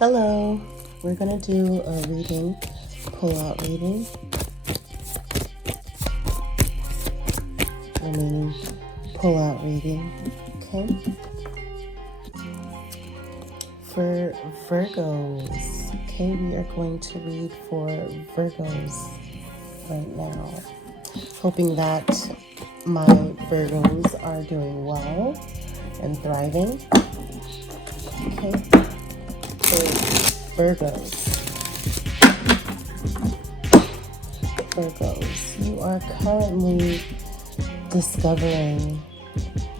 Hello, we're going to do a reading, pull-out reading. Pull-out reading, okay? For Virgos, okay, we are going to read for Virgos right now. Hoping that my Virgos are doing well and thriving, okay? For Virgos, you are currently discovering,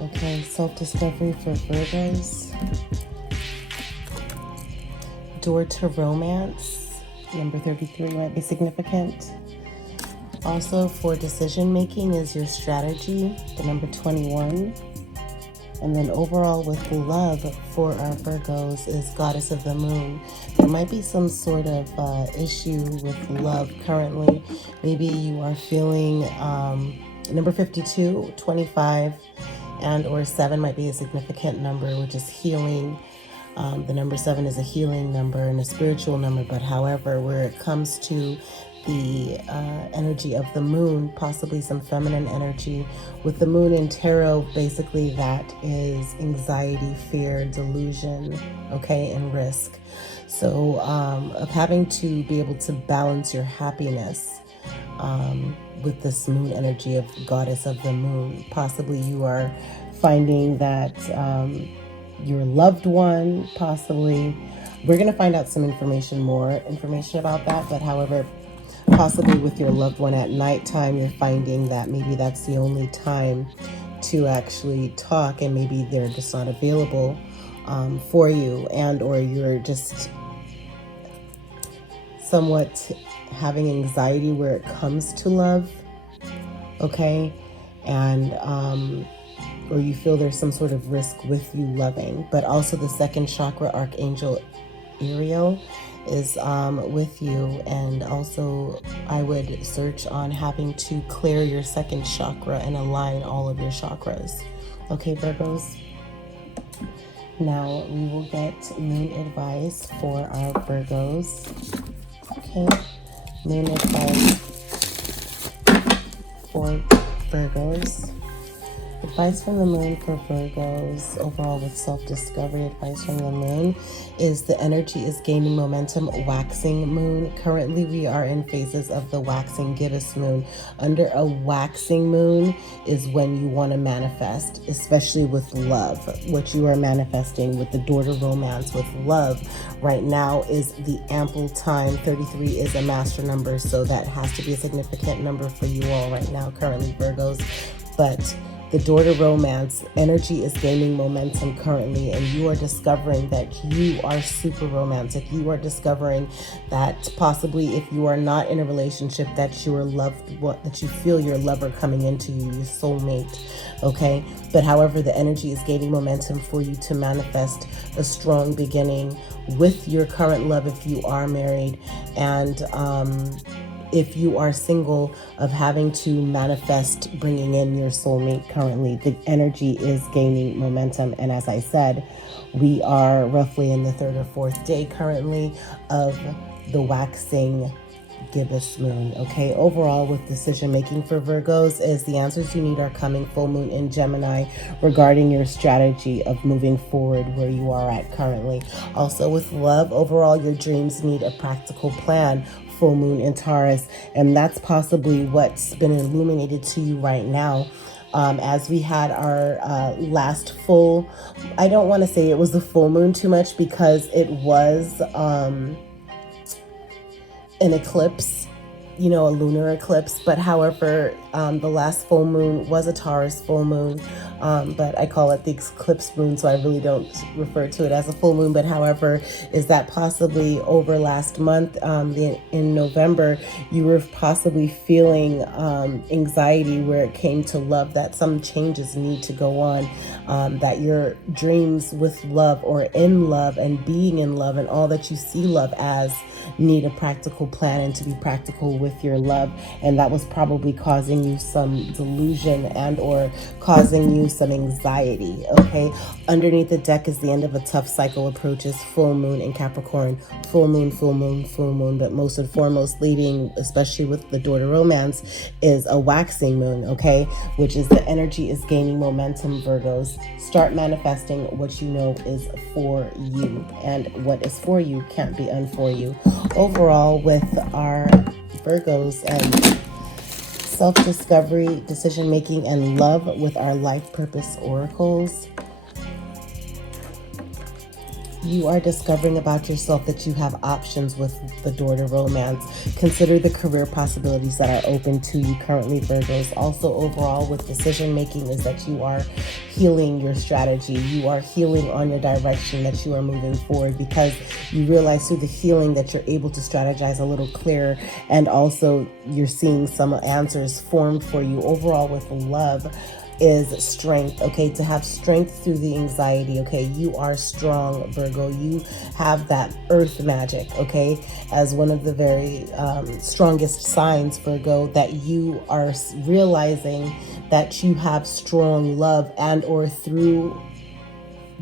okay, self-discovery for Virgos. Door to romance, number 33 might be significant. Also for decision making is your strategy, the number 21. And then overall with love for our Virgos is Goddess of the Moon. There might be some sort of issue with love currently. Maybe you are feeling number 52, 25, and or 7 might be a significant number, which is healing. The number 7 is a healing number and a spiritual number, but however, where it comes to the energy of the moon, possibly some feminine energy. With the moon in tarot, basically that is anxiety, fear, delusion, okay, and risk. So of having to be able to balance your happiness with this moon energy of Goddess of the Moon. Possibly you are finding that your loved one, possibly, we're going to find out some more information about that, but however, possibly with your loved one at nighttime, you're finding that maybe that's the only time to actually talk, and maybe they're just not available for you, and or you're just somewhat having anxiety where it comes to love, okay, and or you feel there's some sort of risk with you loving. But also the second chakra, Archangel Ariel, is with you, and also I would search on having to clear your second chakra and align all of your chakras. Okay, Virgos. Now we will get moon advice for our Virgos. Okay, moon advice for Virgos. Advice from the moon for Virgos, overall with self-discovery, advice from the moon is the energy is gaining momentum, waxing moon. Currently, we are in phases of the waxing gibbous moon. Under a waxing moon is when you want to manifest, especially with love. What you are manifesting with the door to romance with love right now is the ample time. 33 is a master number, so that has to be a significant number for you all right now, currently, Virgos. But the door to romance energy is gaining momentum currently, and you are discovering that you are super romantic. You are discovering that possibly if you are not in a relationship, that you are loved, that you feel your lover coming into you, your soulmate, okay? But however, the energy is gaining momentum for you to manifest a strong beginning with your current love if you are married, and if you are single, of having to manifest bringing in your soulmate currently. The energy is gaining momentum. And as I said, we are roughly in the 3rd or 4th day currently of the waxing gibbous moon. Okay, overall with decision making for Virgos is the answers you need are coming. Full moon in Gemini regarding your strategy of moving forward where you are at currently. Also with love, overall your dreams need a practical plan. Full moon in Taurus, and that's possibly what's been illuminated to you right now. As we had our last full, I don't want to say it was the full moon too much because it was an eclipse, a lunar eclipse, but however, the last full moon was a Taurus full moon, but I call it the eclipse moon, so I really don't refer to it as a full moon. But however, is that possibly over last month, in November, you were possibly feeling anxiety where it came to love, that some changes need to go on, that your dreams with love or in love and being in love and all that you see love as need a practical plan and to be practical with with your love, and that was probably causing you some delusion and or causing you some anxiety. Okay, underneath the deck is the end of a tough cycle approaches full moon in Capricorn. Full moon, full moon, full moon, but most and foremost leading, especially with the door to romance, is a waxing moon. Okay, which is the energy is gaining momentum. Virgos, start manifesting what you know is for you, and what is for you can't be unfor you. Overall, with our Virgos and self-discovery, decision-making, and love with our life purpose oracles, you are discovering about yourself that you have options with the door to romance. Consider the career possibilities that are open to you currently, Virgos. Also, overall, with decision making, is that you are healing your strategy. You are healing on your direction that you are moving forward, because you realize through the healing that you're able to strategize a little clearer, and also you're seeing some answers formed for you. Overall, with love is strength. Okay, to have strength through the anxiety. Okay, you are strong, Virgo. You have that earth magic, okay, as one of the very strongest signs, Virgo, that you are realizing that you have strong love, and or through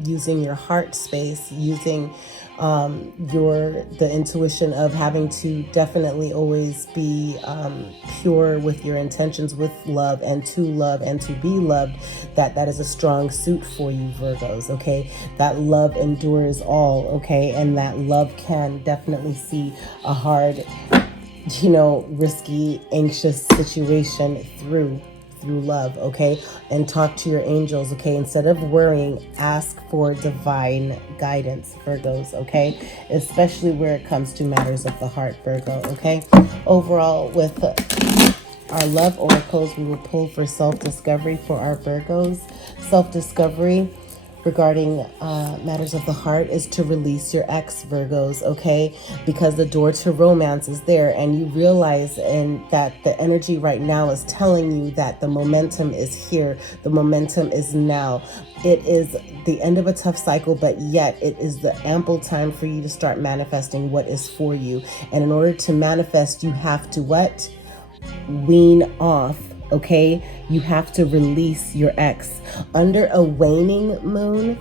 using your heart space, using the intuition of having to definitely always be pure with your intentions with love and to be loved, that is a strong suit for you, Virgos. Okay, that love endures all. Okay, and that love can definitely see a hard, risky, anxious situation through love. Okay, and talk to your angels. Okay, instead of worrying, ask for divine guidance, Virgos. Okay, especially where it comes to matters of the heart, Virgo. Okay, overall, with our love oracles, we will pull for self-discovery for our Virgos. Self-discovery regarding matters of the heart is to release your ex, Virgos. Okay, because the door to romance is there, and you realize that the energy right now is telling you that the momentum is here, the momentum is now. It is the end of a tough cycle, but yet it is the ample time for you to start manifesting what is for you. And in order to manifest, you have to what? Wean off. Okay, you have to release your ex. Under a waning moon,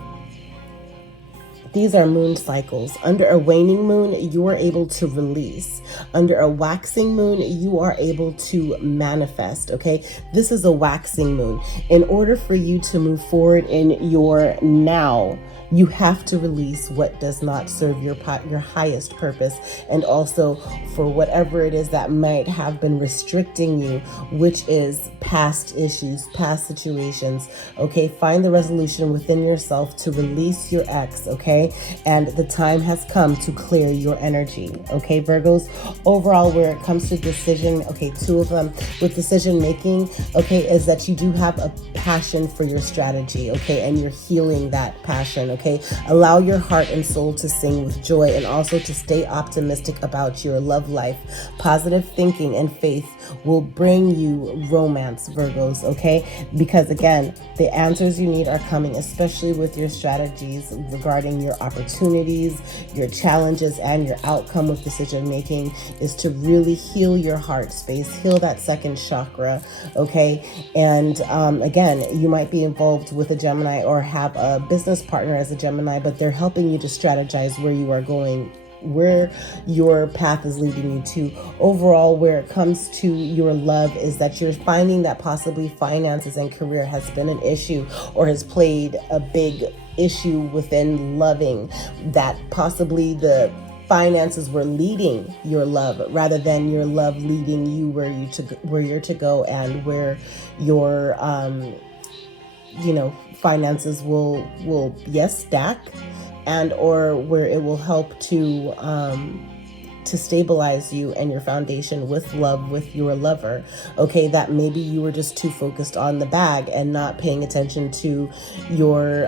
these are moon cycles. Under a waning moon, you are able to release. Under a waxing moon, you are able to manifest. Okay, this is a waxing moon. In order for you to move forward in your now, you have to release what does not serve your highest purpose, and also for whatever it is that might have been restricting you, which is past issues, past situations. Okay, find the resolution within yourself to release your ex. Okay, and the time has come to clear your energy. Okay, Virgos, overall, where it comes to decision, okay, two of them with decision making, okay, is that you do have a passion for your strategy. Okay, and you're healing that passion. Okay, allow your heart and soul to sing with joy, and also to stay optimistic about your love life. Positive thinking and faith will bring you romance, Virgos. Okay, because again, the answers you need are coming, especially with your strategies regarding your opportunities, your challenges, and your outcome with decision making is to really heal your heart space, heal that second chakra. Okay, and again, you might be involved with a Gemini or have a business partner as a Gemini, but they're helping you to strategize where you are going, where your path is leading you to. Overall, where it comes to your love, is that you're finding that possibly finances and career has been an issue, or has played a big issue within loving, that possibly the finances were leading your love rather than your love leading you where you're to go, and where your finances will yes stack, and or where it will help to stabilize you and your foundation with love with your lover. Okay, that maybe you were just too focused on the bag and not paying attention to your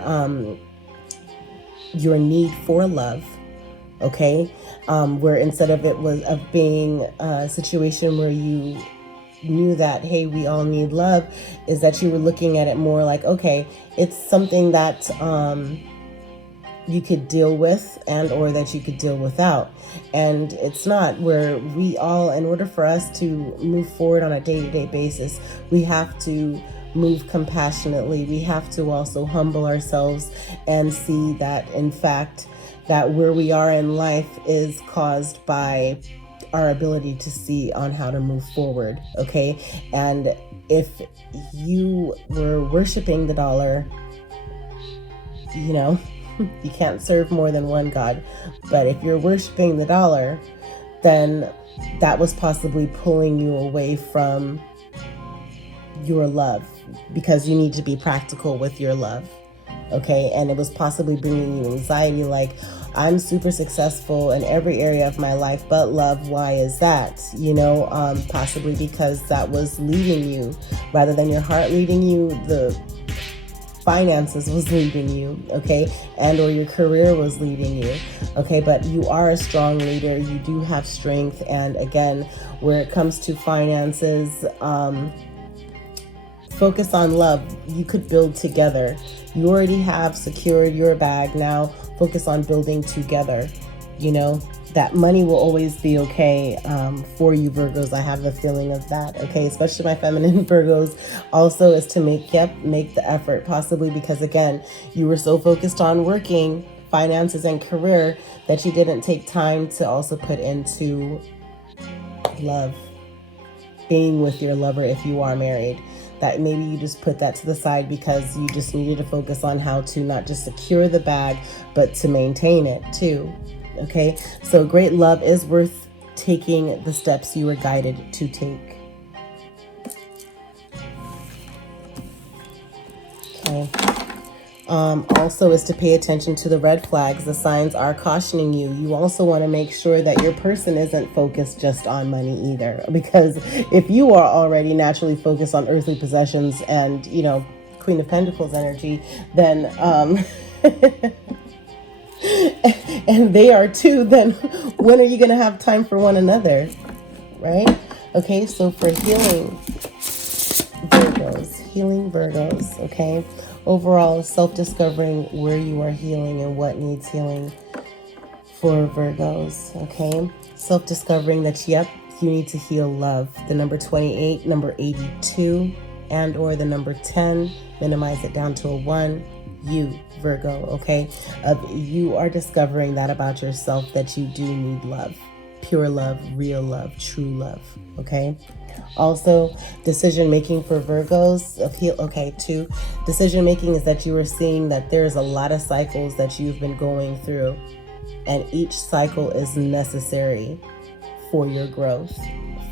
need for love. Okay, where instead of being a situation where you knew that, hey, we all need love, is that you were looking at it more like, okay, it's something that you could deal with and or that you could deal without. And it's not where we all, in order for us to move forward on a day-to-day basis, we have to move compassionately. We have to also humble ourselves and see that, in fact, that where we are in life is caused by our ability to see on how to move forward, okay? And if you were worshiping the dollar, you know, you can't serve more than one God. But if you're worshiping the dollar, then that was possibly pulling you away from your love, because you need to be practical with your love, okay? And it was possibly bringing you anxiety, like, I'm super successful in every area of my life but love. Why is that? You know, possibly because that was leading you rather than your heart leading you. The finances was leading you, okay? And or your career was leading you, okay? But you are a strong leader. You do have strength. And again, where it comes to finances, focus on love. You could build together. You already have secured your bag. Now focus on building together. You know, that money will always be okay for you, Virgos. I have the feeling of that, okay? Especially my feminine Virgos also is to make the effort, possibly because, again, you were so focused on working, finances, and career that you didn't take time to also put into love, being with your lover if you are married. That maybe you just put that to the side because you just needed to focus on how to not just secure the bag, but to maintain it too. Okay, so great love is worth taking the steps you were guided to take. Okay. Also is to pay attention to the red flags. The signs are cautioning you. You also want to make sure that your person isn't focused just on money either, because if you are already naturally focused on earthly possessions and, you know, Queen of Pentacles energy, then and they are too, then when are you going to have time for one another, right? Okay, so for healing Virgos, okay? Overall, self-discovering where you are healing and what needs healing for Virgos, okay? Self-discovering that, yep, you need to heal love. The number 28, number 82, and or the number 10, minimize it down to a 1. You, Virgo, okay? You are discovering that about yourself, that you do need love. Pure love, real love, true love, okay? Also, decision-making for Virgos of heal. Okay, 2, decision-making is that you are seeing that there's a lot of cycles that you've been going through, and each cycle is necessary for your growth,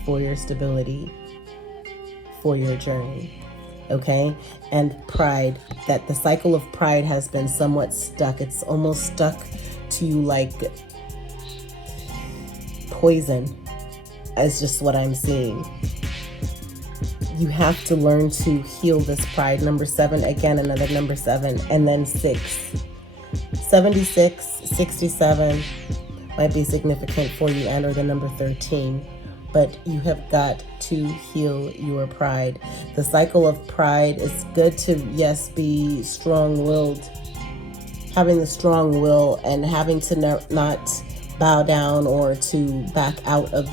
for your stability, for your journey, okay? And pride, that the cycle of pride has been somewhat stuck. It's almost stuck to you like poison, is just what I'm seeing. You have to learn to heal this pride. Number 7, again, another number 7, and then 6. 76, 67 might be significant for you, and or the number 13. But you have got to heal your pride. The cycle of pride is good to, yes, be strong-willed. Having the strong will and having to not bow down or to back out of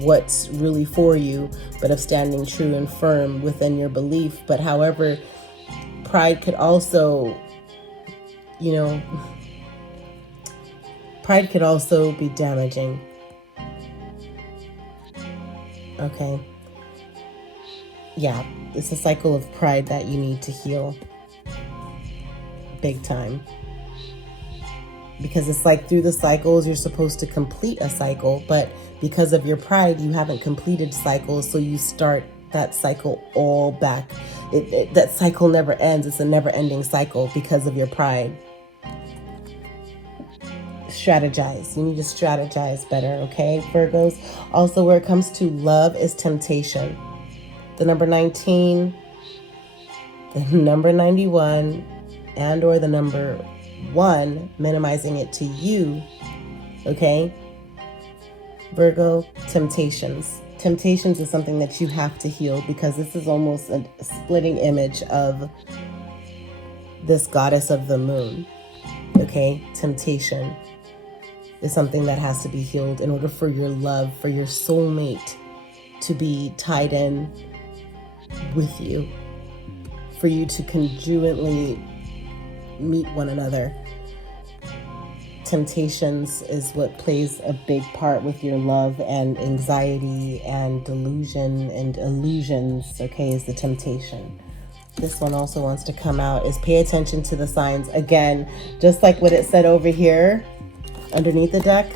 what's really for you, but of standing true and firm within your belief. But however, pride could also, you know, pride could also be damaging. Okay. Yeah, it's a cycle of pride that you need to heal. Big time. Because it's like through the cycles, you're supposed to complete a cycle, but because of your pride, you haven't completed cycles, so you start that cycle all back. That cycle never ends. It's a never-ending cycle because of your pride. Strategize. You need to strategize better, okay, Virgos? Also, where it comes to love is temptation. The number 19, the number 91, and or the number 1, minimizing it to you, okay? Virgo, temptations. Temptations is something that you have to heal, because this is almost a splitting image of this goddess of the moon. Okay, temptation is something that has to be healed in order for your love, for your soulmate to be tied in with you, for you to conjointly meet one another. Temptations is what plays a big part with your love, and anxiety and delusion and illusions, okay, is the temptation. This one also wants to come out is pay attention to the signs. Again, just like what it said over here underneath the deck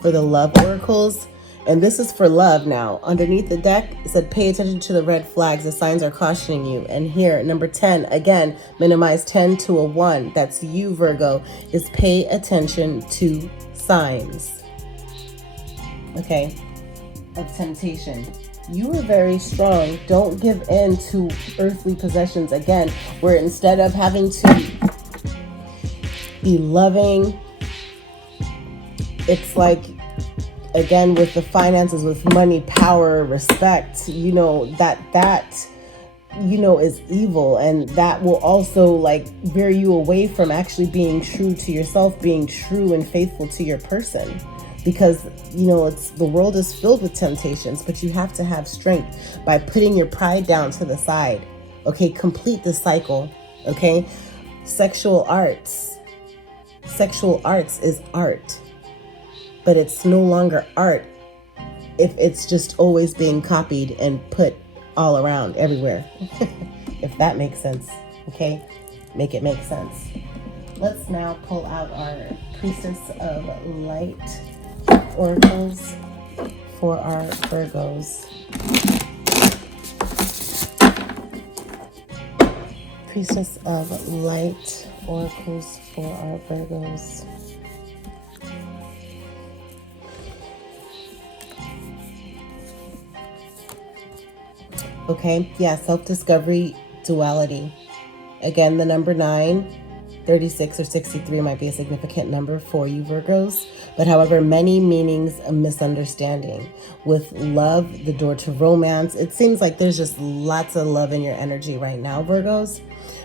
for the love oracles. And this is for love now. Underneath the deck, it said pay attention to the red flags. The signs are cautioning you. And here, number 10, again, minimize 10 to a 1. That's you, Virgo, is pay attention to signs. Okay, of temptation. You are very strong. Don't give in to earthly possessions. Again, where instead of having to be loving, it's like, again, with the finances, with money, power, respect, you know, that you know is evil, and that will also like veer you away from actually being true to yourself, being true and faithful to your person. Because, you know, the world is filled with temptations, but you have to have strength by putting your pride down to the side. Okay, complete the cycle. Okay, sexual arts is art, but it's no longer art if it's just always being copied and put all around everywhere. If that makes sense. Okay, make it make sense. Let's now pull out our Priestess of Light oracles for our Virgos. Priestess of Light oracles for our Virgos. Okay, yeah, self-discovery, duality. Again, the number 9, 36 or 63 might be a significant number for you, Virgos. But however, many meanings, a misunderstanding. With love, the door to romance. It seems like there's just lots of love in your energy right now, Virgos,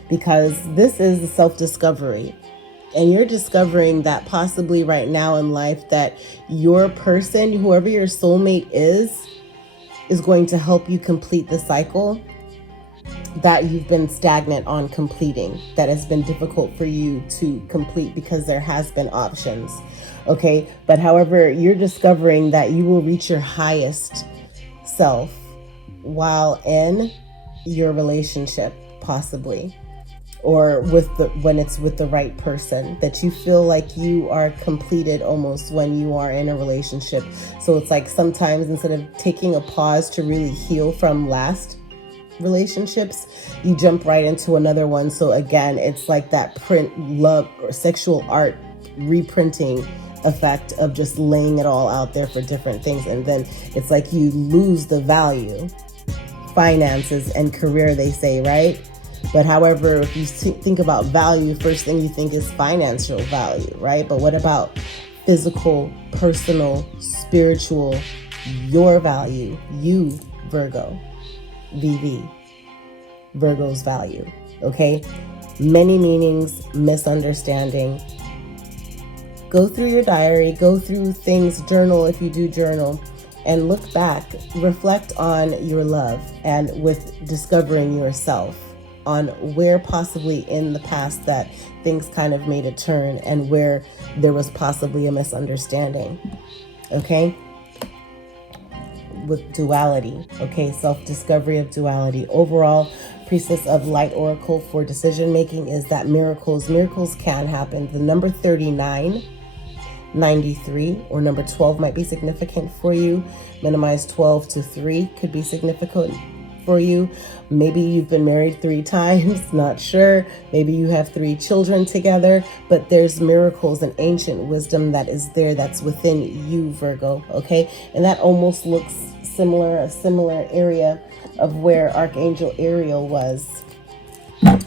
because this is the self-discovery. And you're discovering that possibly right now in life that your person, whoever your soulmate is going to help you complete the cycle that you've been stagnant on completing, that has been difficult for you to complete because there has been options. Okay, but however, you're discovering that you will reach your highest self while in your relationship, possibly, or when it's with the right person, that you feel like you are completed almost when you are in a relationship. So it's like sometimes instead of taking a pause to really heal from last relationships, you jump right into another one. So again, it's like that print love or sexual art reprinting effect of just laying it all out there for different things, and then it's like you lose the value. Finances and career, they say, right? But however, if you think about value, first thing you think is financial value, right? But what about physical, personal, spiritual, your value, you, Virgo, VV, Virgo's value, okay? Many meanings, misunderstanding. Go through your diary, go through things, journal if you do journal, and look back, reflect on your love and with discovering yourself, on where possibly in the past that things kind of made a turn and where there was possibly a misunderstanding, okay? With duality, okay? Self-discovery of duality. Overall, Priestess of Light Oracle for decision making is that miracles can happen. The number 39, 93, or number 12 might be significant for you. Minimize 12 to 3 could be significant for you. Maybe you've been married 3 times, not sure. Maybe you have 3 children together, but there's miracles and ancient wisdom that is there, that's within you, Virgo, okay? And that almost looks similar, a similar area of where Archangel Ariel was.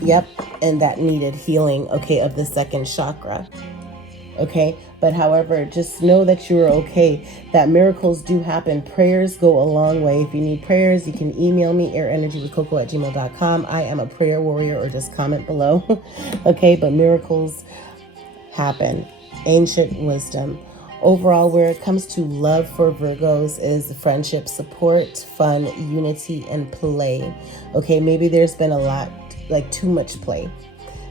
Yep, and that needed healing, okay, of the second chakra. Okay, but however, just know that you're okay, that miracles do happen. Prayers go a long way. If you need prayers, you can email me, airenergywithcoco@gmail.com. I am a prayer warrior, or just comment below. Okay, but miracles happen. Ancient wisdom. Overall, where it comes to love for Virgos is friendship, support, fun, unity, and play. Okay, maybe there's been a lot, like too much play.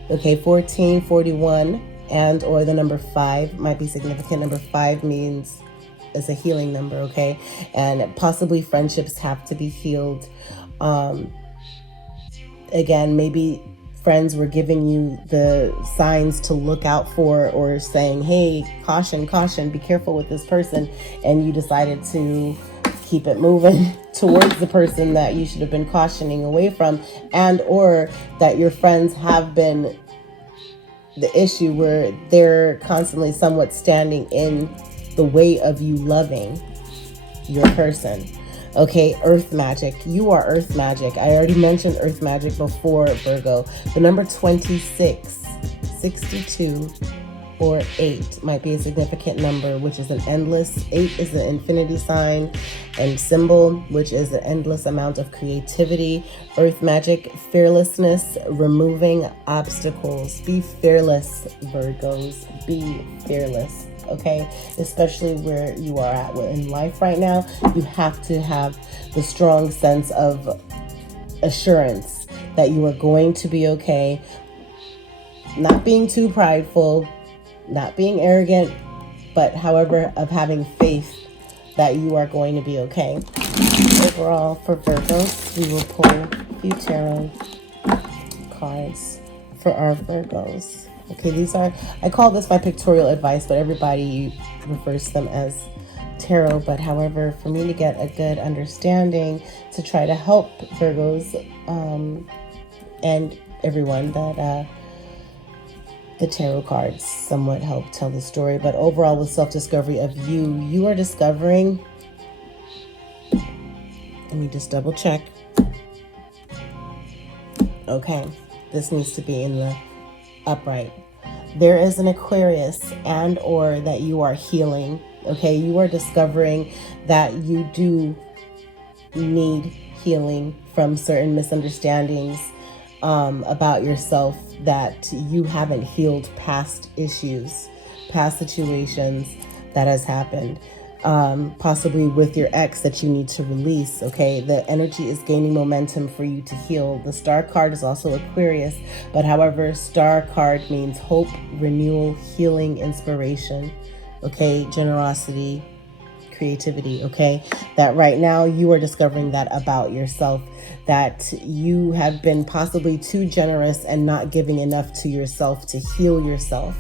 Okay, 14, 41, and or the number 5 might be significant. Number 5 means it's a healing number, okay? And possibly friendships have to be healed. Again, maybe friends were giving you the signs to look out for, or saying, hey, caution, caution, be careful with this person, and you decided to keep it moving towards the person that you should have been cautioning away from, and or that your friends have been the issue where they're constantly somewhat standing in the way of you loving your person. Okay, earth magic. You are earth magic. I already mentioned earth magic before, Virgo. The number 26, 62, or 8 might be a significant number, which is an endless. 8 is an infinity sign and symbol, which is an endless amount of creativity. Earth magic, fearlessness, removing obstacles. Be fearless, Virgos. Be fearless. Okay, especially where you are at in life right now, you have to have the strong sense of assurance that you are going to be okay. Not being too prideful, not being arrogant, but however, of having faith that you are going to be okay. Overall, for Virgos, we will pull a few tarot cards for our Virgos. Okay, these are, I call this my pictorial advice, but everybody refers to them as tarot. But however, for me to get a good understanding, to try to help Virgos and everyone, that the tarot cards somewhat help tell the story. But overall, with self-discovery of you, you are discovering, let me just double check. Okay, this needs to be in the upright. There is an Aquarius and or that you are healing. Okay, you are discovering that you do need healing from certain misunderstandings about yourself, that you haven't healed past issues, past situations that has happened. Possibly with your ex that you need to release. Okay, the energy is gaining momentum for you to heal. The star card is also Aquarius, but however, star card means hope, renewal, healing, inspiration. Okay, generosity, creativity. Okay, that right now you are discovering that about yourself, that you have been possibly too generous and not giving enough to yourself to heal yourself.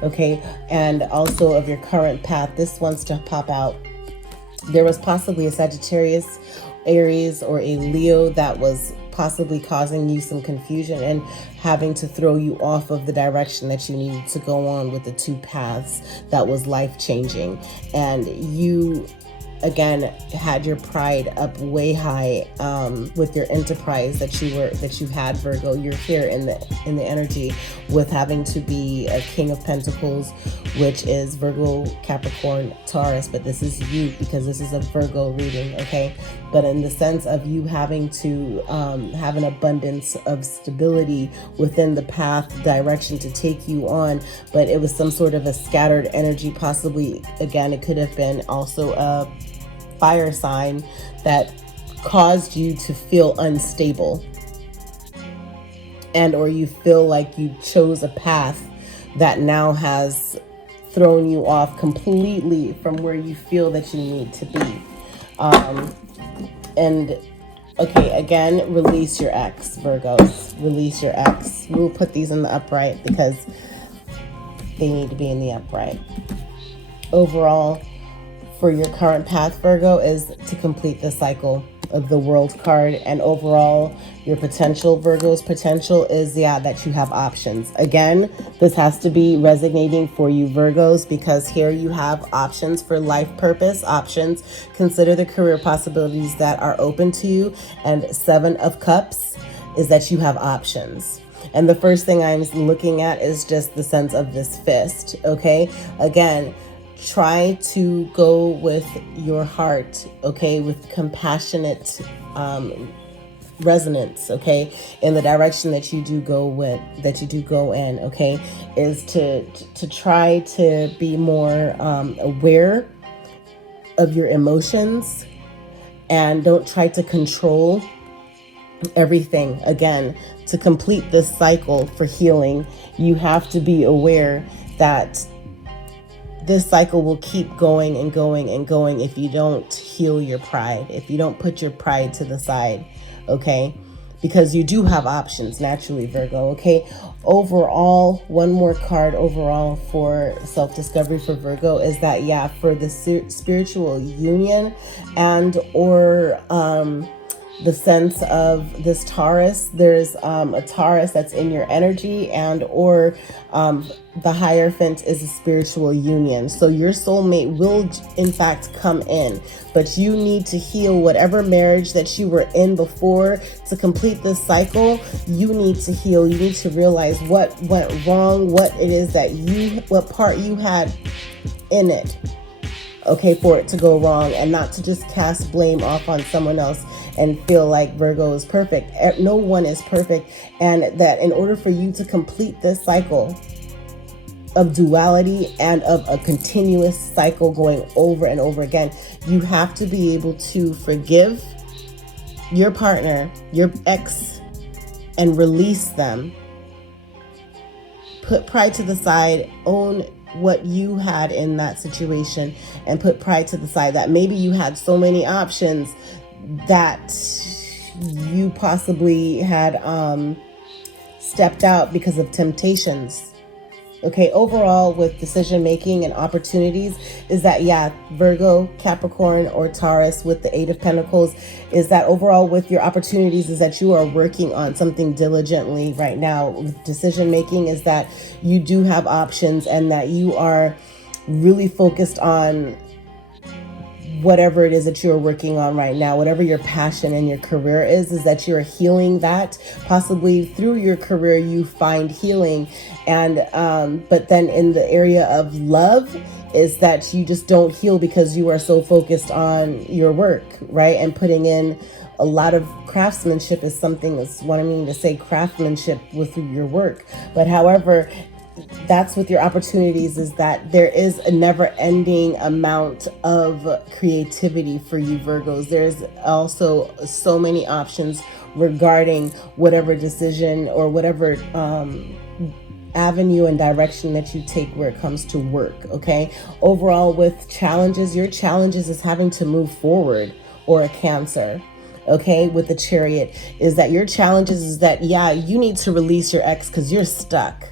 Okay, and also of your current path, this wants to pop out. There was possibly a Sagittarius, Aries, or a Leo that was possibly causing you some confusion and having to throw you off of the direction that you needed to go on with the two paths that was life-changing. And you again had your pride up way high with your enterprise that you had, Virgo. You're here in the energy with having to be a King of Pentacles, which is Virgo, Capricorn, Taurus, but this is you because this is a Virgo reading. Okay, but in the sense of you having to have an abundance of stability within the path direction to take you on, but it was some sort of a scattered energy. Possibly again, it could have been also a fire sign that caused you to feel unstable, and or you feel like you chose a path that now has thrown you off completely from where you feel that you need to be. And okay, again, release your ex, Virgos. Release your ex. We'll put these in the upright because they need to be in the upright. Overall, for your current path, Virgo, is to complete the cycle of the World card. And overall, your potential, Virgo's potential is, that you have options. Again, this has to be resonating for you, Virgos, because here you have options for life purpose, options. Consider the career possibilities that are open to you. And 7 of Cups is that you have options. And the first thing I'm looking at is just the sense of this fist, okay? Again, try to go with your heart, okay, with compassionate resonance, okay, in the direction that you do go in, okay, is to try to be more aware of your emotions, and don't try to control everything. Again, to complete this cycle for healing, you have to be aware that this cycle will keep going and going and going if you don't heal your pride, if you don't put your pride to the side, okay? Because you do have options naturally, Virgo, okay? Overall, one more card overall for self-discovery for Virgo is that, yeah, for the spiritual union and or the sense of this Taurus, there's a Taurus that's in your energy, and or the Hierophant is a spiritual union. So your soulmate will in fact come in, but you need to heal whatever marriage that you were in before to complete this cycle. You need to heal. You need to realize what went wrong, what it is that what part you had in it, okay, for it to go wrong, and not to just cast blame off on someone else and feel like Virgo is perfect. No one is perfect, and that in order for you to complete this cycle of duality and of a continuous cycle going over and over again, you have to be able to forgive your partner, your ex, and release them. Put pride to the side, own what you had in that situation, and put pride to the side that maybe you had so many options that you possibly had stepped out because of temptations. Okay, overall with decision making and opportunities is that, yeah, Virgo, Capricorn, or Taurus with the 8 of Pentacles, is that overall with your opportunities is that you are working on something diligently right now. With decision making is that you do have options, and that you are really focused on whatever it is that you're working on right now, whatever your passion and your career is that you're healing that. Possibly through your career you find healing, and but then in the area of love is that you just don't heal because you are so focused on your work, right? And putting in a lot of craftsmanship is something that's what I mean to say, craftsmanship with your work. But however, that's with your opportunities, is that there is a never-ending amount of creativity for you Virgos. There's also so many options regarding whatever decision or whatever avenue and direction that you take where it comes to work, okay? Overall with challenges, your challenges is having to move forward, or a Cancer. Okay, with the Chariot is that your challenges is that, yeah, you need to release your ex because you're stuck.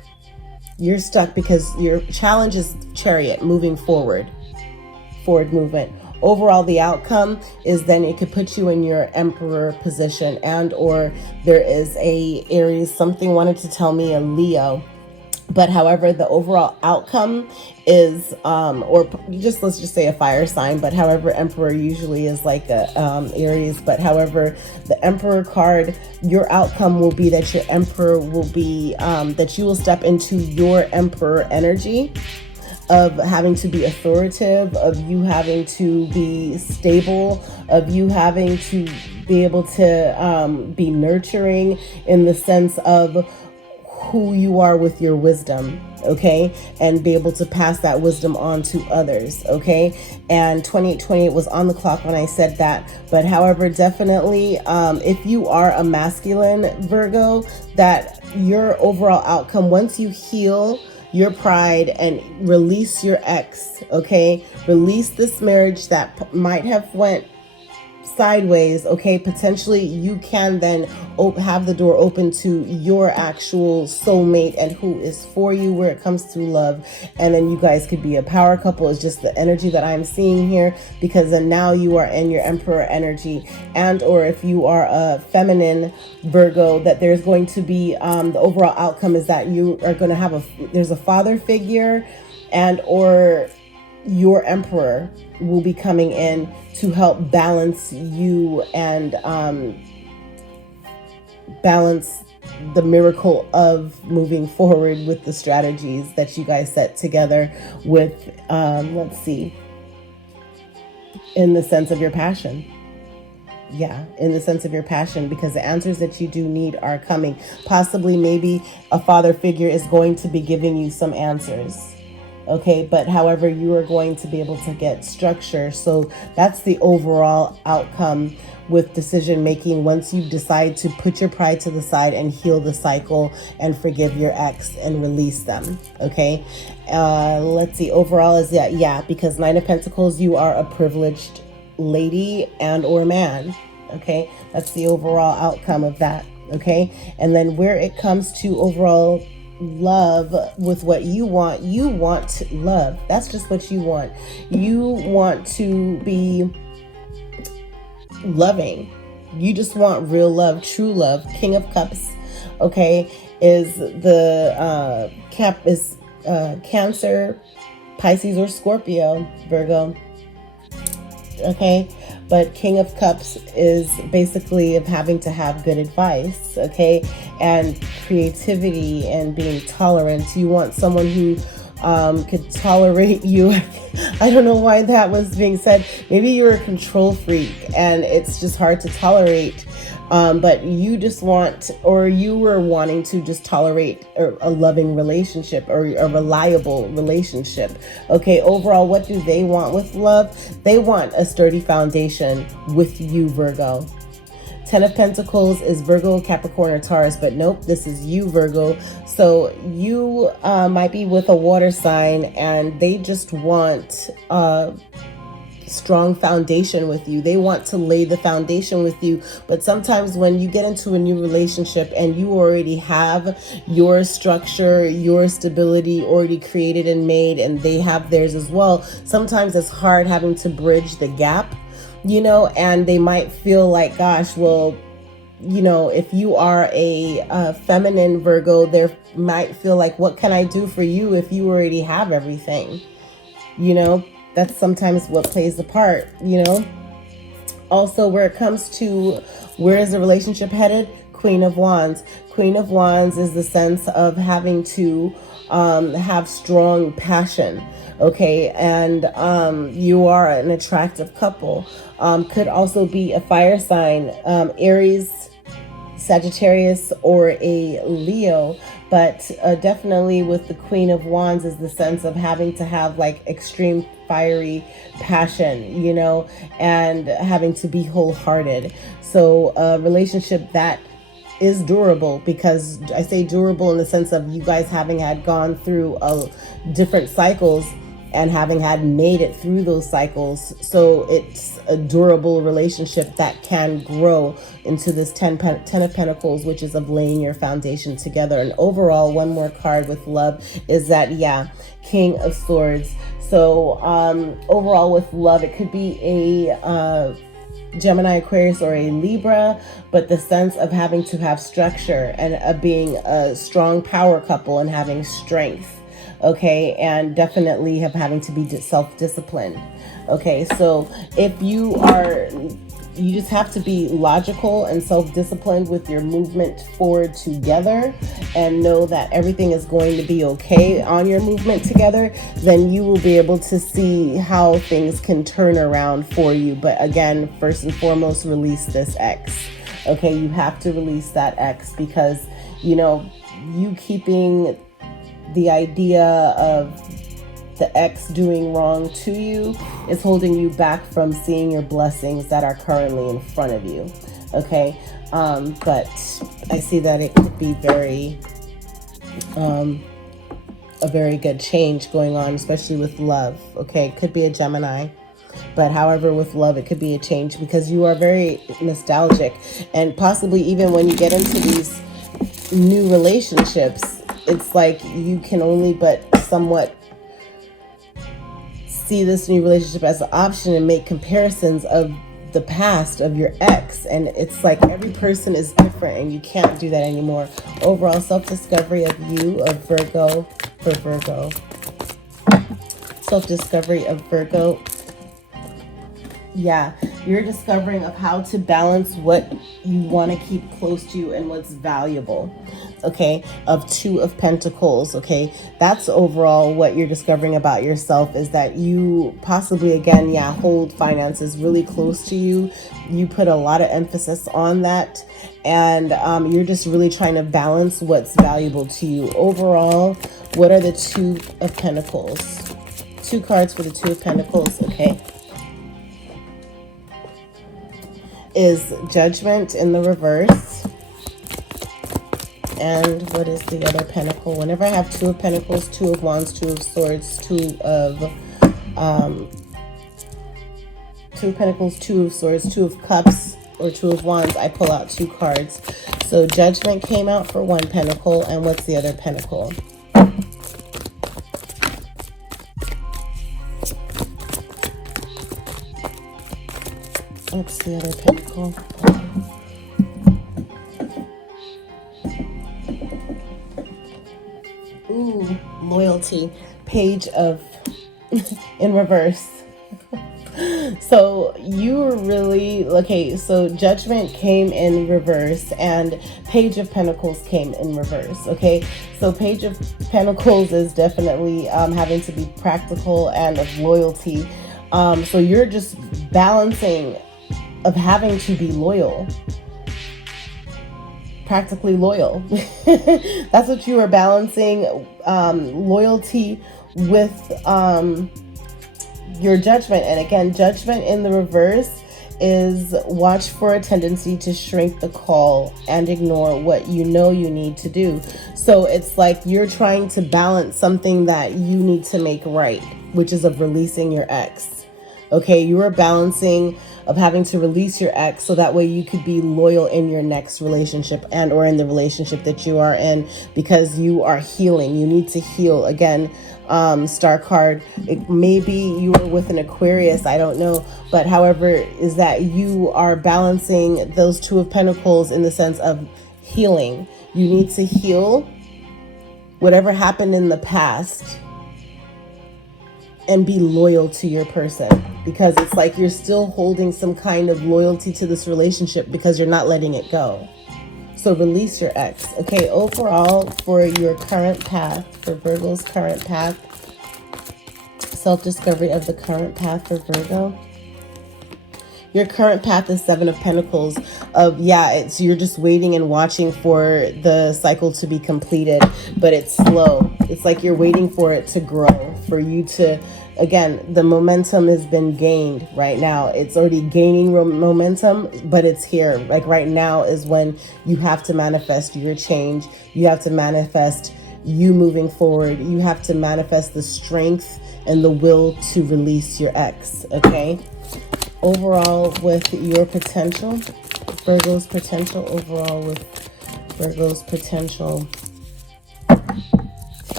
You're stuck because your challenge is Chariot, moving forward movement. Overall, the outcome is then it could put you in your Emperor position, and or there is a Aries, something wanted to tell me a Leo. But however, the overall outcome is, or just let's just say a fire sign. But however, Emperor usually is like a Aries. But however, the Emperor card, your outcome will be that your Emperor will be, that you will step into your Emperor energy of having to be authoritative, of you having to be stable, of you having to be able to be nurturing in the sense of who you are with your wisdom, okay, and be able to pass that wisdom on to others, okay. And 2828 was on the clock when I said that. But however, definitely if you are a masculine Virgo, that your overall outcome, once you heal your pride and release your ex, okay, release this marriage that might have went sideways, okay, potentially you can then have the door open to your actual soulmate and who is for you where it comes to love. And then you guys could be a power couple, is just the energy that I'm seeing here, because then now you are in your Emperor energy. And or if you are a feminine Virgo, that there's going to be the overall outcome is that you are going to have there's a father figure, and or your Emperor will be coming in to help balance you and balance the miracle of moving forward with the strategies that you guys set together with, let's see, in the sense of your passion. Yeah, in the sense of your passion, because the answers that you do need are coming. Possibly, maybe a father figure is going to be giving you some answers. Okay, but however, you are going to be able to get structure. So that's the overall outcome with decision making once you decide to put your pride to the side and heal the cycle and forgive your ex and release them. Okay, let's see. Overall is that, yeah, because Nine of Pentacles, you are a privileged lady and or man. Okay, that's the overall outcome of that. Okay, and then where it comes to overall love with what you want love. That's just what you want. You want to be loving. You just want real love, true love. King of Cups, okay, is the Cancer, Pisces, or Scorpio, Virgo. Okay, but King of Cups is basically of having to have good advice, okay, and creativity and being tolerant. You want someone who could tolerate you. I don't know why that was being said. Maybe you're a control freak and it's just hard to tolerate. But you just want, or you were wanting to just tolerate a loving relationship or a reliable relationship. Okay, overall, what do they want with love? They want a sturdy foundation with you, Virgo. Ten of Pentacles is Virgo, Capricorn, or Taurus, but nope, this is you, Virgo. So you might be with a water sign and they just want strong foundation with you. They want to lay the foundation with you. But sometimes when you get into a new relationship and you already have your structure, your stability already created and made, and they have theirs as well, sometimes it's hard having to bridge the gap, you know, and they might feel like, gosh, well, you know, if you are a feminine Virgo, they might feel like, what can I do for you if you already have everything? You know, that's sometimes what plays the part, you know. Also, where it comes to where is the relationship headed? Queen of Wands. Queen of Wands is the sense of having to have strong passion. Okay, and you are an attractive couple. Could also be a fire sign, Aries, Sagittarius, or a Leo. But definitely with the Queen of Wands is the sense of having to have like extreme fiery passion, you know, and having to be wholehearted. So a relationship that is durable, because I say durable in the sense of you guys having had gone through different cycles and having had made it through those cycles. So it's a durable relationship that can grow into this 10 of Pentacles, which is of laying your foundation together. And overall, one more card with love is that, yeah, King of Swords. So overall with love, it could be a Gemini, Aquarius, or a Libra, but the sense of having to have structure and being a strong power couple and having strength. Okay, and definitely having to be self-disciplined. Okay, so if you just have to be logical and self-disciplined with your movement forward together and know that everything is going to be okay on your movement together, then you will be able to see how things can turn around for you. But again, first and foremost, release this ex. Okay, you have to release that ex, because, you know, you keeping the idea of the ex doing wrong to you is holding you back from seeing your blessings that are currently in front of you. Okay, but I see that it could be a very good change going on, especially with love. Okay, it could be a Gemini, but however, with love, it could be a change because you are very nostalgic, and possibly even when you get into these new relationships, it's like you can only but somewhat see this new relationship as an option and make comparisons of the past of your ex. And it's like every person is different and you can't do that anymore. Overall self-discovery of you, of Virgo, for Virgo. Self-discovery of Virgo. Yeah, you're discovering of how to balance what you want to keep close to you and what's valuable. okay, of Two of Pentacles, okay? That's overall what you're discovering about yourself, is that you possibly, again, yeah, hold finances really close to you. You put a lot of emphasis on that, and you're just really trying to balance what's valuable to you. Overall, what are the Two of Pentacles? 2 cards for the Two of Pentacles, okay? Is Judgment in the reverse. And what is the other pentacle? Whenever I have Two of Pentacles, Two of Wands, Two of Swords, Two of Pentacles, Two of Swords, Two of Cups, or Two of Wands, I pull out 2 cards. So Judgment came out for 1 pentacle, and what's the other pentacle? What's the other pentacle? Ooh, loyalty. Page of in reverse. So you were really, okay, so Judgment came in reverse and Page of Pentacles came in reverse, okay? So Page of Pentacles is definitely having to be practical and of loyalty. So you're just balancing of having to be loyal. Practically loyal. That's what you are balancing, loyalty with your Judgment. And again, Judgment in the reverse is watch for a tendency to shrink the call and ignore what you know you need to do. So it's like you're trying to balance something that you need to make right, which is of releasing your ex. Okay, you are balancing of having to release your ex so that way you could be loyal in your next relationship and or in the relationship that you are in, because you are healing. You need to heal. Again, Star card, maybe you were with an Aquarius, I don't know, but however is that you are balancing those Two of Pentacles in the sense of healing. You need to heal whatever happened in the past and be loyal to your person, because it's like you're still holding some kind of loyalty to this relationship because you're not letting it go. So release your ex. Okay, overall for your current path, for Virgo's current path, self-discovery of the current path for Virgo. Your current path is Seven of Pentacles. It's you're just waiting and watching for the cycle to be completed, but it's slow. It's like you're waiting for it to grow, for you to, again, the momentum has been gained right now. It's already gaining momentum, but it's here. Like right now is when you have to manifest your change. You have to manifest you moving forward. You have to manifest the strength and the will to release your ex, okay? Overall with your potential, Virgo's potential, overall with Virgo's potential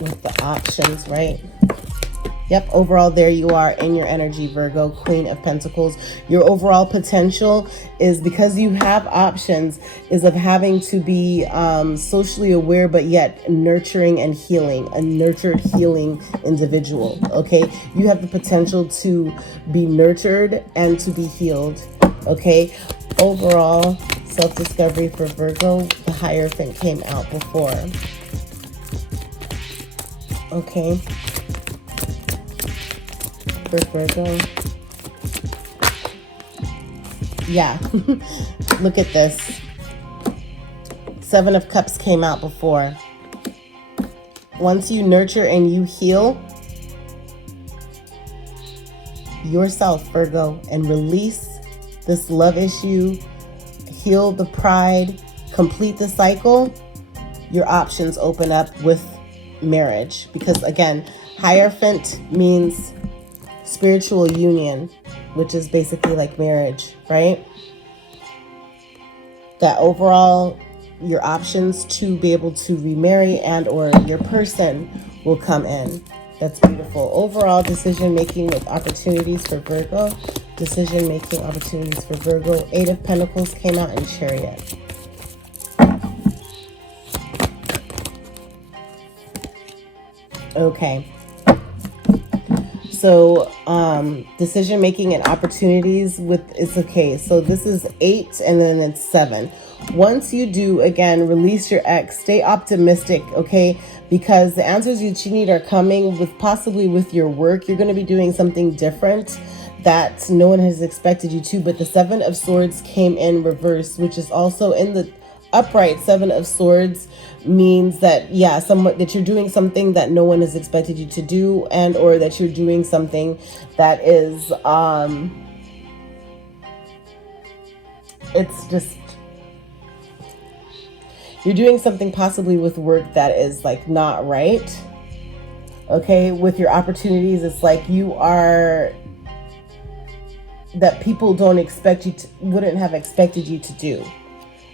with the options, right? Yep, overall there you are in your energy, Virgo, Queen of Pentacles. Your overall potential is, because you have options, is of having to be socially aware, but yet nurturing and healing, a nurtured, healing individual, okay? You have the potential to be nurtured and to be healed, okay? Overall, self-discovery for Virgo, the Hierophant came out before, okay? For Virgo. Yeah. Look at this. Seven of Cups came out before. Once you nurture and you heal yourself, Virgo, and release this love issue, heal the pride, complete the cycle, your options open up with marriage. Because again, Hierophant means spiritual union, which is basically like marriage, right? That overall your options to be able to remarry and or your person will come in. That's beautiful. Overall decision making with opportunities for Virgo. Decision making opportunities for Virgo. 8 of Pentacles came out in Chariot. Okay. So decision making and opportunities with, it's okay. So this is 8 and then it's 7. Once you do, again, release your ex, stay optimistic, okay? Because the answers you need are coming with, possibly with your work. You're going to be doing something different that no one has expected you to. But the 7 of Swords came in reverse, which is also in the upright. 7 of Swords means that, yeah, that you're doing something that no one has expected you to do, and or that you're doing something that is it's just, you're doing something possibly with work that is like not right. Okay, with your opportunities, it's like you are, that people don't expect you to, wouldn't have expected you to do.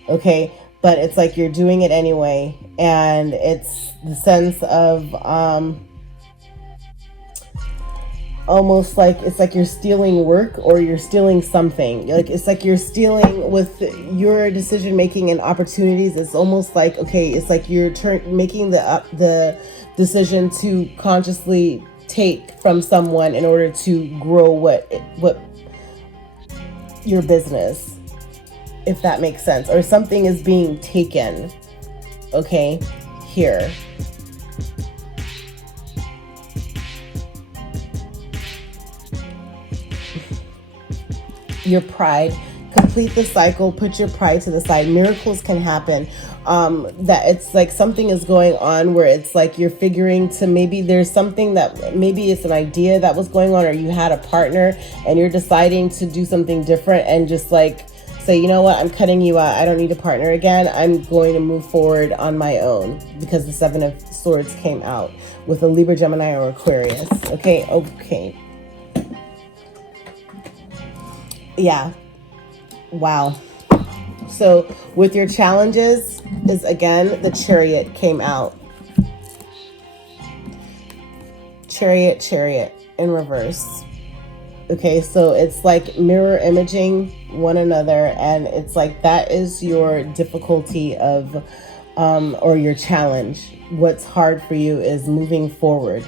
Okay, but it's like you're doing it anyway, and it's the sense of almost like, it's like you're stealing work, or you're stealing something. Like, it's like you're stealing with your decision making and opportunities. It's almost like, okay, it's like you're making the decision to consciously take from someone in order to grow what your business, if that makes sense, or something is being taken, okay, here. Your pride, complete the cycle, put your pride to the side. Miracles can happen. That it's like something is going on where it's like you're figuring to, maybe there's something that, maybe it's an idea that was going on, or you had a partner and you're deciding to do something different and just like say, you know what, I'm cutting you out. I don't need a partner again. I'm going to move forward on my own, because the 7 of Swords came out with a Libra, Gemini, or Aquarius. Okay. Yeah. Wow. So with your challenges is, again, the Chariot came out. Chariot in reverse. Okay, so it's like mirror imaging one another, and it's like that is your difficulty of or your challenge. What's hard for you is moving forward.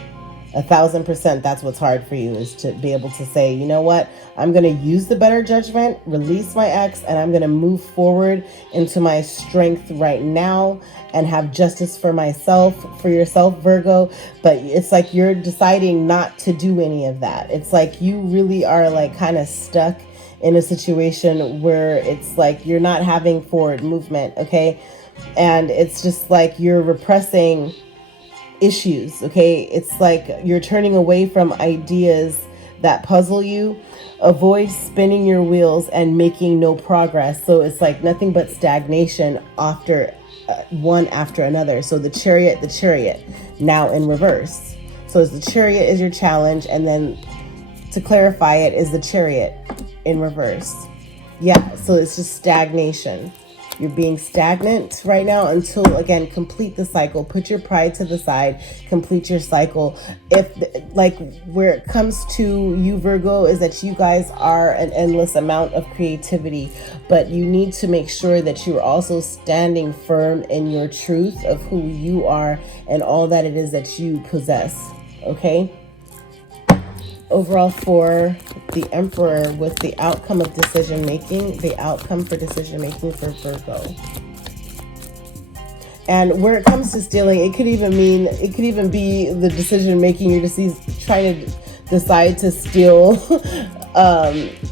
1000%, that's what's hard for you, is to be able to say, you know what, I'm going to use the better judgment, release my ex, and I'm going to move forward into my strength right now and have justice for myself, for yourself, Virgo. But it's like you're deciding not to do any of that. It's like you really are like kind of stuck in a situation where it's like you're not having forward movement, okay? And it's just like you're repressing issues, okay? It's like you're turning away from ideas that puzzle you. Avoid spinning your wheels and making no progress. So it's like nothing but stagnation after one after another. So the chariot now in reverse. So the Chariot is your challenge, and then to clarify it is the Chariot in reverse. Yeah, so it's just stagnation. You're being stagnant right now until, again, complete the cycle. Put your pride to the side. Complete your cycle. If, like, where it comes to you, Virgo, is that you guys are an endless amount of creativity, but you need to make sure that you're also standing firm in your truth of who you are and all that it is that you possess, okay? Overall for the Emperor, with the outcome of decision making, the outcome for decision making for Virgo. And where it comes to stealing, it could even be the decision making. You're just trying to decide to steal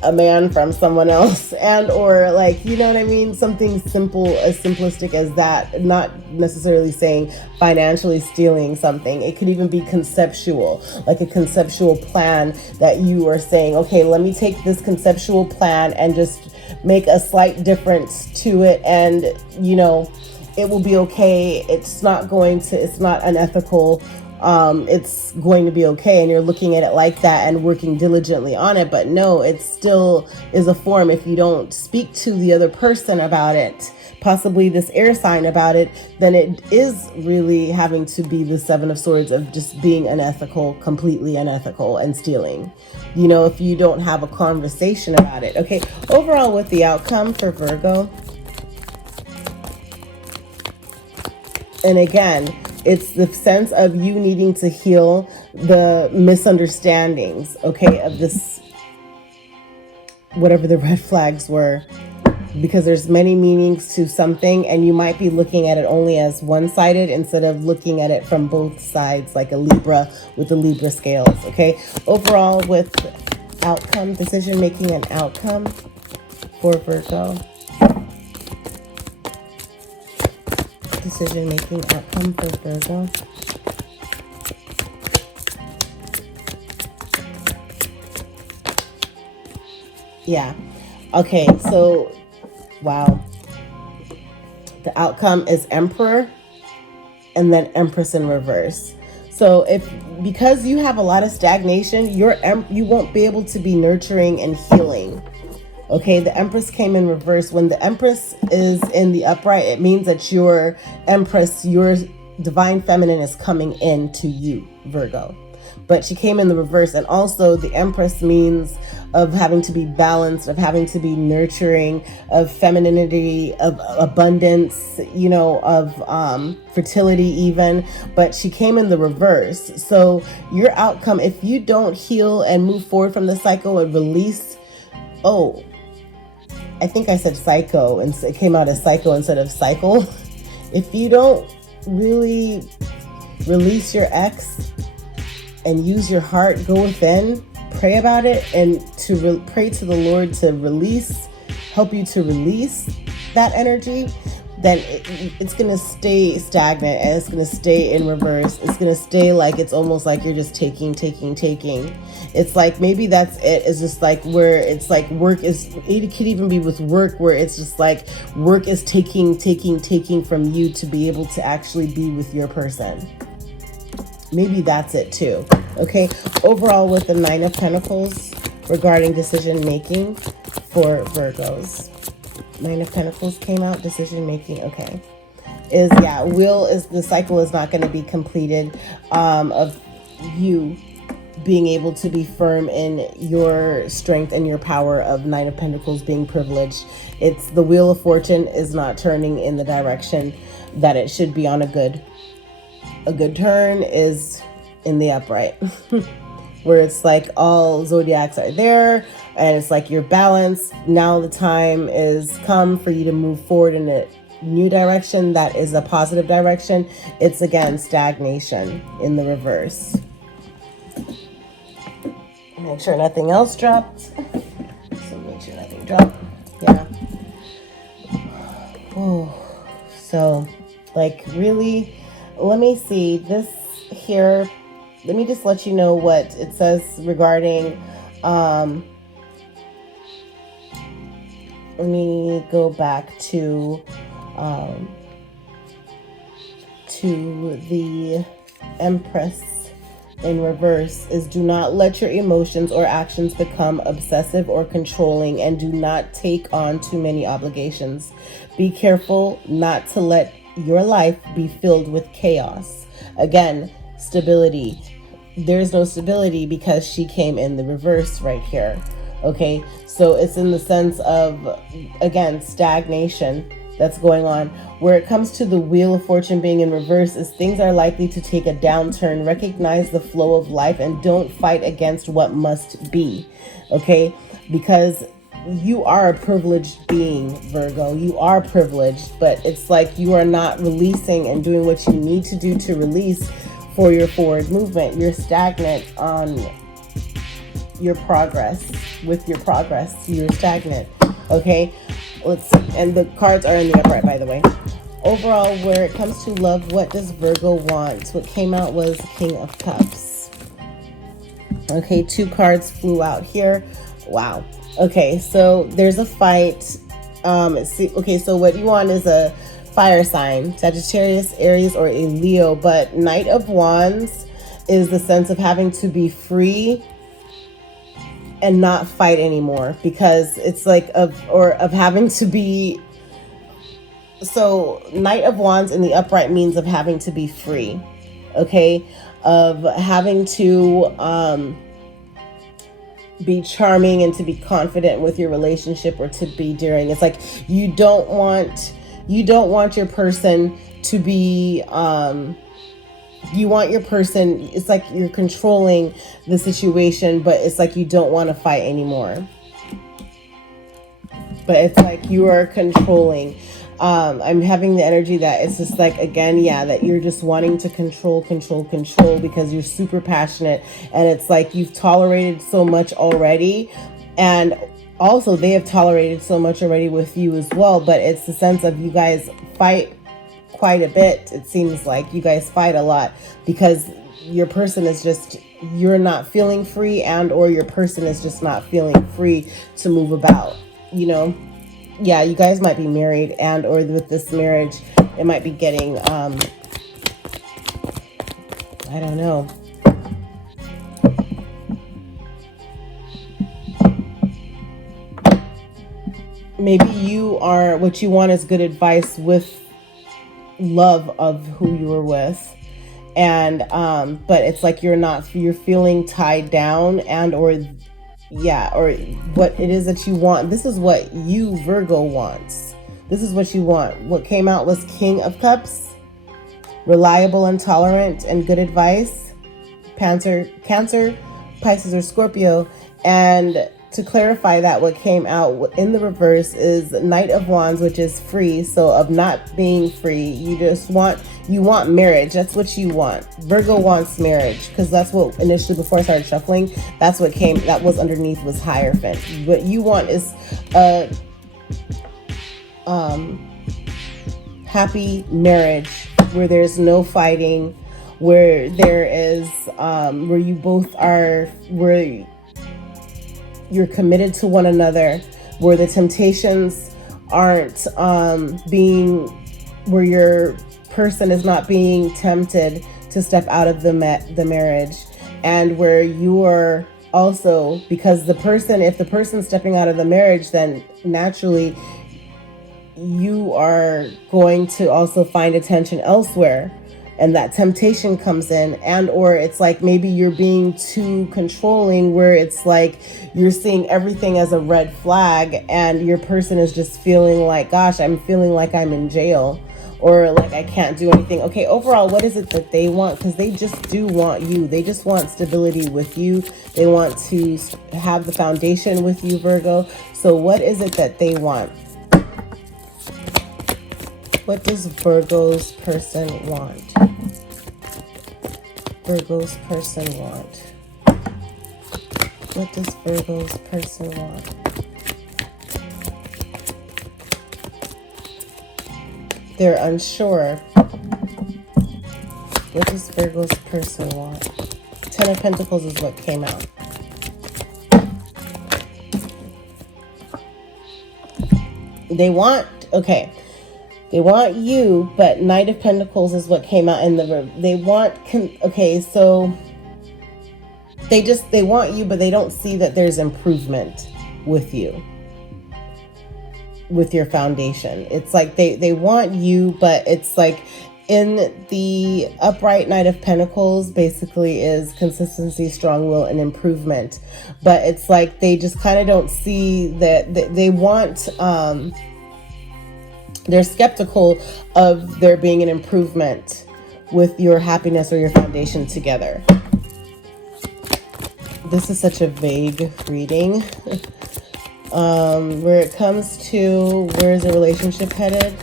a man from someone else, and or like, you know what I mean, something simple, as simplistic as that. Not necessarily saying financially stealing something. It could even be conceptual, like a conceptual plan that you are saying, okay, let me take this conceptual plan and just make a slight difference to it, and you know, it will be okay. It's not unethical. It's going to be okay, and you're looking at it like that and working diligently on it. But no, it still is a form. If you don't speak to the other person about it, possibly this air sign about it, then it is really having to be the 7 of Swords of just being unethical, completely unethical, and stealing. You know, if you don't have a conversation about it. Okay, overall with the outcome for Virgo. And again, It's the sense of you needing to heal the misunderstandings, okay, of this, whatever the red flags were, because there's many meanings to something, and you might be looking at it only as one-sided instead of looking at it from both sides, like a Libra with the Libra scales, okay? Overall, with outcome, decision making and outcome for Virgo. Decision making outcome for Virgo. Yeah. Okay, so wow. The outcome is Emperor and then Empress in reverse. So because you have a lot of stagnation, you won't be able to be nurturing and healing. Okay, the Empress came in reverse. When the Empress is in the upright, it means that your Empress, your divine feminine, is coming into you, Virgo. But she came in the reverse. And also the Empress means of having to be balanced, of having to be nurturing, of femininity, of abundance, you know, of fertility even. But she came in the reverse. So your outcome, if you don't heal and move forward from the cycle and release, I think I said psycho, and it came out as psycho instead of cycle. If you don't really release your ex and use your heart, go within, pray about it, and to pray to the Lord to help you to release that energy, then it's going to stay stagnant, and it's going to stay in reverse. It's going to stay like, it's almost like you're just taking. It's like, maybe that's it. It's just like where it's like it could even be with work, where it's just like work is taking from you to be able to actually be with your person. Maybe that's it too. Okay. Overall, with the Nine of Pentacles regarding decision making for Virgos. Nine of Pentacles came out, decision making. Okay. The cycle is not going to be completed of you being able to be firm in your strength and your power of Nine of Pentacles being privileged. It's the Wheel of Fortune is not turning in the direction that it should be on a good turn is in the upright. Where it's like all zodiacs are there and it's like you're balanced. Now the time is come for you to move forward in a new direction that is a positive direction. It's again stagnation in the reverse. Make sure nothing else dropped. So make sure nothing dropped. Yeah. Oh, so like really, let me see this here. Let me just let you know what it says regarding, let me go back to the Empress in reverse is, do not let your emotions or actions become obsessive or controlling, and do not take on too many obligations. Be careful not to let your life be filled with chaos. Again, stability. There's no stability because she came in the reverse right here. Okay, so it's in the sense of, again, stagnation that's going on. Where it comes to the Wheel of Fortune being in reverse is things are likely to take a downturn. Recognize the flow of life and don't fight against what must be. Okay, because you are a privileged being, Virgo. You are privileged, but it's like you are not releasing and doing what you need to do to release for your forward movement. You're stagnant on your progress. With your progress, you're stagnant. Okay, let's see. And the cards are in the upright, by the way. Overall, where it comes to love, what does Virgo want? What came out was King of Cups. Okay, 2 cards flew out here. Wow. Okay, so there's a fight. Okay, so what you want is a fire sign, Sagittarius, Aries, or a Leo. But Knight of Wands is the sense of having to be free and not fight anymore, because it's like of having to be. So Knight of Wands in the upright means of having to be free. Okay, of having to be charming and to be confident with your relationship, or to be daring. It's like you don't want your person to be You want your person, it's like you're controlling the situation, but it's like you don't want to fight anymore. But it's like you are controlling. I'm having the energy that it's just like, again, yeah, that you're just wanting to control because you're super passionate. And it's like you've tolerated so much already. And also they have tolerated so much already with you as well. But it's the sense of you guys fight quite a bit. It seems like you guys fight a lot because your person is just, you're not feeling free, and or your person is just not feeling free to move about, you know. Yeah, you guys might be married, and or with this marriage it might be getting I don't know, maybe you are, what you want is good advice with love of who you were with. And but it's like you're feeling tied down, and or yeah, or what it is that you want. This is what you, Virgo, wants. This is what you want. What came out was King of Cups, reliable and tolerant and good advice, Cancer, Pisces, or Scorpio. And to clarify that, what came out in the reverse is Knight of Wands, which is free. So of not being free, you want marriage. That's what you want. Virgo wants marriage, because that's what initially, before I started shuffling, that's what came, that was underneath, was Hierophant. What you want is a happy marriage where there's no fighting, where there is where you both are, where you're committed to one another, where the temptations aren't being, where your person is not being tempted to step out of the marriage, and where you are also, because the person, if the person's stepping out of the marriage, then naturally you are going to also find attention elsewhere, and that temptation comes in. And or it's like maybe you're being too controlling, where it's like you're seeing everything as a red flag, and your person is just feeling like, gosh, I'm feeling like I'm in jail, or like I can't do anything. Okay, overall, what is it that they want? Because they just do want you. They just want stability with you. They want to have the foundation with you, Virgo. So what is it that they want? What does Virgo's person want? Virgo's person want? What does Virgo's person want? They're unsure. What does Virgo's person want? Ten of Pentacles is what came out. They want, okay, they want you, but Knight of Pentacles is what came out in the, they want, okay, so they want you, but they don't see that there's improvement with you, with your foundation. It's like they want you, but it's like in the upright Knight of Pentacles basically is consistency, strong will, and improvement. But it's like they just kind of don't see that they want, they're skeptical of there being an improvement with your happiness or your foundation together. This is such a vague reading. Where it comes to, where is the relationship headed?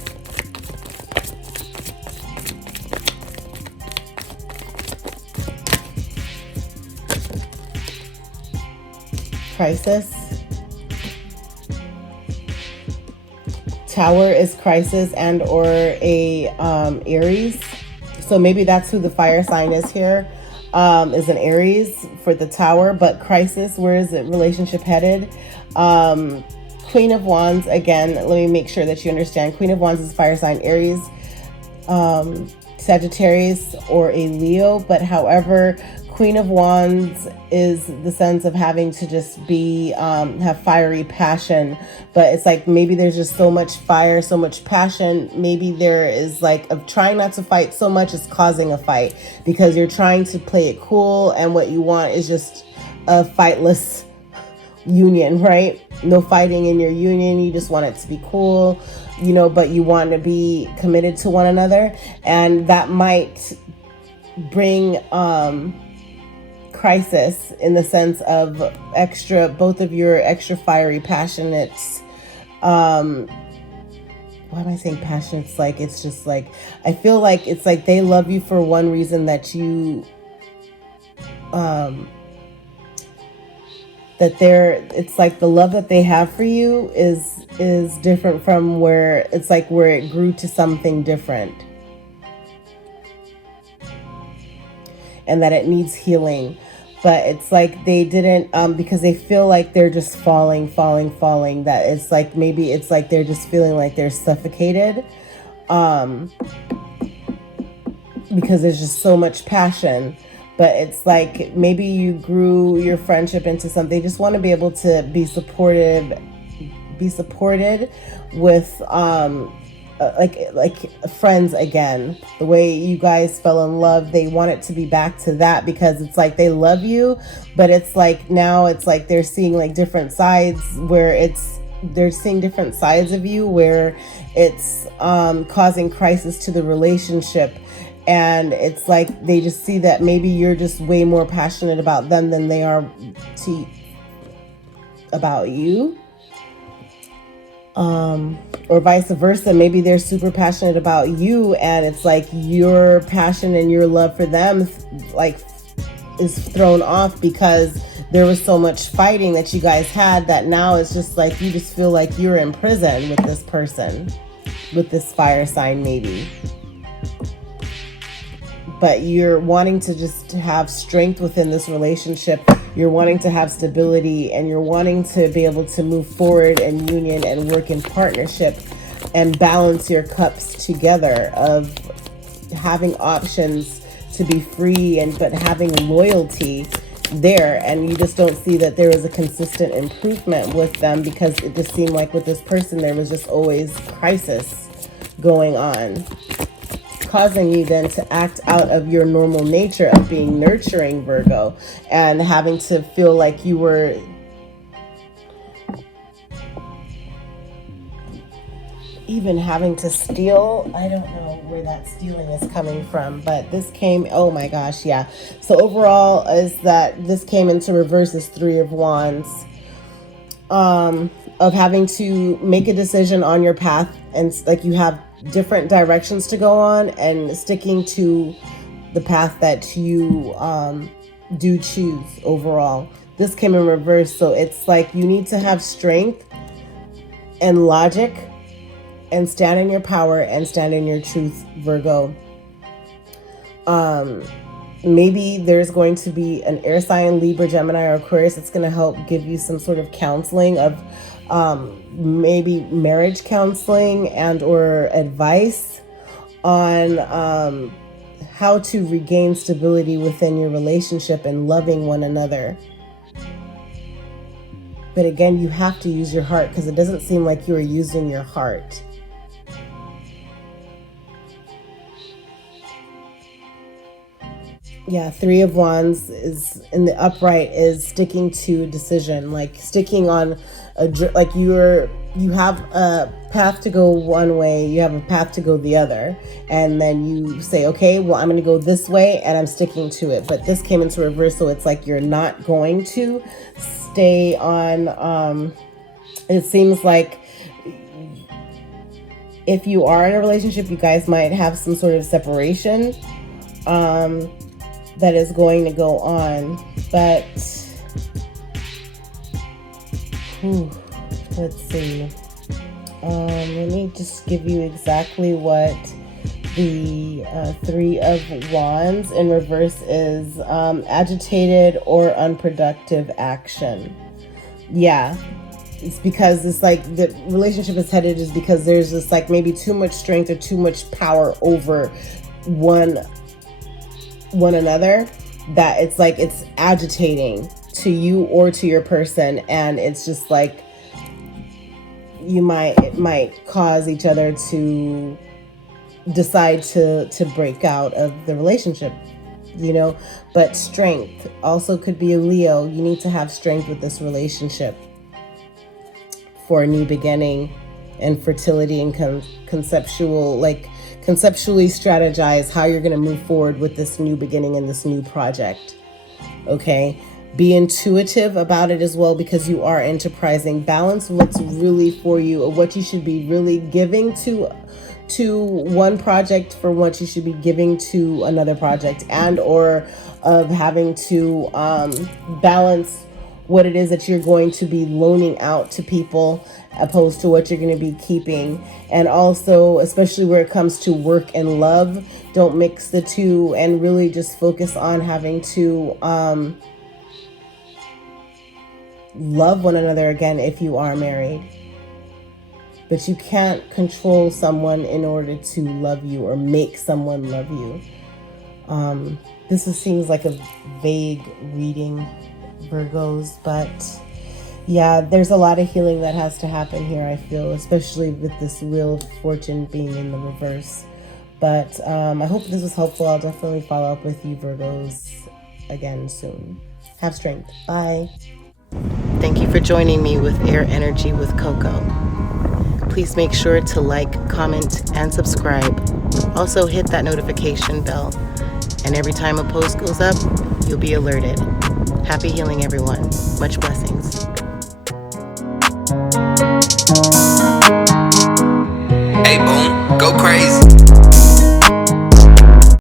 Crisis. Tower is crisis and or a Aries. So maybe that's who the fire sign is here, is an Aries for the Tower. But crisis, where is the relationship headed? Queen of Wands, again, let me make sure that you understand. Queen of Wands is fire sign Aries, Sagittarius, or a Leo. But however, Queen of Wands is the sense of having to just be, have fiery passion. But it's like maybe there's just so much fire, so much passion. Maybe there is like of trying not to fight so much as causing a fight, because you're trying to play it cool, and what you want is just a fightless union, right? No fighting in your union. You just want it to be cool, you know, but you want to be committed to one another. And that might bring crisis in the sense of both of your extra fiery, passionate, why am I saying passionate? It's like, it's just like, I feel like it's like they love you for one reason that you, it's like the love that they have for you is different from where it's like where it grew to something different. And that it needs healing. But it's like they didn't, because they feel like they're just falling, that it's like, maybe it's like they're just feeling like they're suffocated, because there's just so much passion. But it's like maybe you grew your friendship into something. They just want to be able to be supported with, like friends again. The way you guys fell in love, they want it to be back to that, because it's like they love you, but it's like now it's like they're seeing like different sides where they're seeing different sides of you where it's causing crisis to the relationship. And it's like they just see that maybe you're just way more passionate about them than they are about you. Or vice versa. Maybe they're super passionate about you, and it's like your passion and your love for them like is thrown off because there was so much fighting that you guys had, that now it's just like you just feel like you're in prison with this person, with this fire sign maybe. But you're wanting to just have strength within this relationship. You're wanting to have stability, and you're wanting to be able to move forward in union and work in partnership and balance your cups together of having options to be free but having loyalty there. And you just don't see that there is a consistent improvement with them, because it just seemed like with this person there was just always crisis going on, causing you then to act out of your normal nature of being nurturing, Virgo, and having to feel like you were even having to steal. I don't know where that stealing is coming from, but this came, oh my gosh, yeah. So overall is that this came into reverse as Three of Wands, of having to make a decision on your path, and like you have different directions to go on, and sticking to the path that you do choose overall. This came in reverse, so it's like you need to have strength and logic and stand in your power and stand in your truth, Virgo. Maybe there's going to be an air sign, Libra, Gemini, or Aquarius. It's going to help give you some sort of counseling of maybe marriage counseling and or advice on how to regain stability within your relationship and loving one another. But again, you have to use your heart, because it doesn't seem like you are using your heart. Yeah, Three of Wands is in the upright is sticking to a decision, like sticking on like you have a path to go one way, you have a path to go the other, and then you say, okay, well, I'm going to go this way and I'm sticking to it. But this came into reverse, so it's like you're not going to stay on. It seems like if you are in a relationship, you guys might have some sort of separation that is going to go on. But let's see. Let me just give you exactly what the Three of Wands in reverse is. Agitated or unproductive action. Yeah. It's because it's like the relationship is headed is because there's this like maybe too much strength or too much power over one another, that it's like it's agitating to you or to your person, and it's just like it might cause each other to decide to break out of the relationship, you know. But strength also could be a Leo. You need to have strength with this relationship for a new beginning and fertility and conceptual, like conceptually strategize how you're going to move forward with this new beginning and this new project. Okay, be intuitive about it as well, because you are enterprising. Balance what's really for you, or what you should be really giving to one project for what you should be giving to another project, and or of having to balance what it is that you're going to be loaning out to people opposed to what you're going to be keeping. And also, especially where it comes to work and love, don't mix the two, and really just focus on having to love one another again if you are married. But you can't control someone in order to love you or make someone love you. This seems like a vague reading, Virgos, but yeah, there's a lot of healing that has to happen here, I feel, especially with this Wheel of Fortune being in the reverse. But I hope this was helpful. I'll definitely follow up with you, Virgos, again soon. Have strength. Bye. Thank you for joining me with Air Energy with Coco. Please make sure to like, comment, and subscribe. Also hit that notification bell. And every time a post goes up, you'll be alerted. Happy healing, everyone. Much blessings. Hey, boom, go crazy.